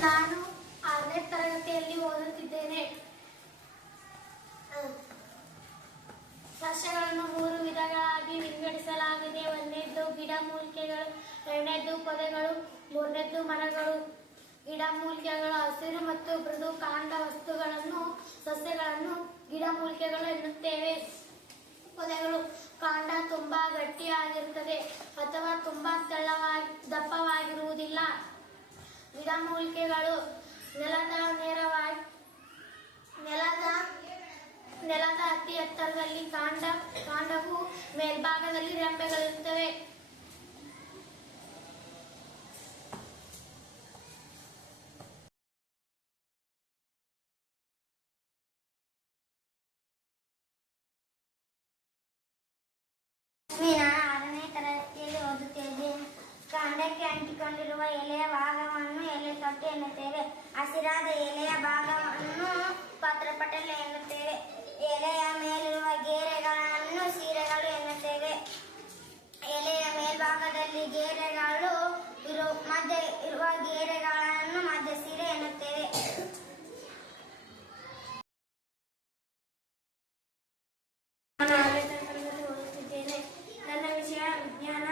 ನಾನು 6ನೇ ತರಗತಿಯಲ್ಲಿ ಓದುತ್ತಿದ್ದೇನೆ. ಸಸ್ಯಗಳನ್ನು 3 ವಿಧಗಳಾಗಿ ವಿಂಗಡಿಸಲಾಗಿದೆ. 1ನೇದ್ದು ಗಿಡಮೂಲಿಕೆಗಳು, 2ನೇದ್ದು ಪೊದೆಗಳು, 3ನೇದ್ದು ಮರಗಳು. ಗಿಡಮೂಲಿಕೆಗಳು ಹಸಿರು ಮತ್ತು ಮೃದು ಕಾಂಡ ವಸ್ತುಗಳನ್ನು ಸಸ್ಯಗಳನ್ನು ಗಿಡಮೂಲಿಕೆಗಳು ಎನ್ನುತ್ತೇವೆ. ಪೊದೆಗಳು ಕಾಂಡ ತುಂಬಾ ಗಟ್ಟಿಯಾಗಿರುತ್ತದೆ ಅಥವಾ ತುಂಬಾ ದಪ್ಪವಾಗಿರುವುದಿಲ್ಲ. ಗಿಡಮೂಲಿಕೆಗಳು ನೆಲದ ಅತಿ ಎತ್ತರದಲ್ಲಿ ಕಾಂಡವು ಮೇಲ್ಭಾಗದಲ್ಲಿ ರೆಂಬೆಗಳಿರುತ್ತವೆ. ನಾನು 6ನೇ ತರಗತಿಯಲ್ಲಿ ಓದುತ್ತಿದ್ದೇನೆ. ಕಾಂಡಕ್ಕೆ ಅಂಟಿಕೊಂಡಿರುವ ಎಲೆಯ ಭಾಗವನ್ನು ಎಲೆ ತೊಟ್ಟಿ ಎನ್ನುತ್ತೇವೆ. ಹಸಿರಾದ ಎಲೆಯ ಭಾಗವನ್ನು ಪತ್ರಪಟಲ ಎನ್ನುತ್ತೇವೆ. ಎಲೆಯ ಮೇಲಿರುವ ಗೆರೆಗಳನ್ನು ಸಿರೆಗಳು ಎನ್ನುತ್ತೇವೆ. ಎಲೆಯ ಮೇಲ್ಭಾಗದಲ್ಲಿ ಗೆರೆಗಳು ಮಧ್ಯೆ ಇರುವ ಗೆರೆಗಳನ್ನು ಮಧ್ಯ ಸಿರೆ ಎನ್ನುತ್ತೇವೆ. ನಾನು 6ನೇ ತರಗತಿಯಲ್ಲಿ ಓದುತ್ತಿದ್ದೇನೆ. ನನ್ನ ವಿಷಯ ವಿಜ್ಞಾನ.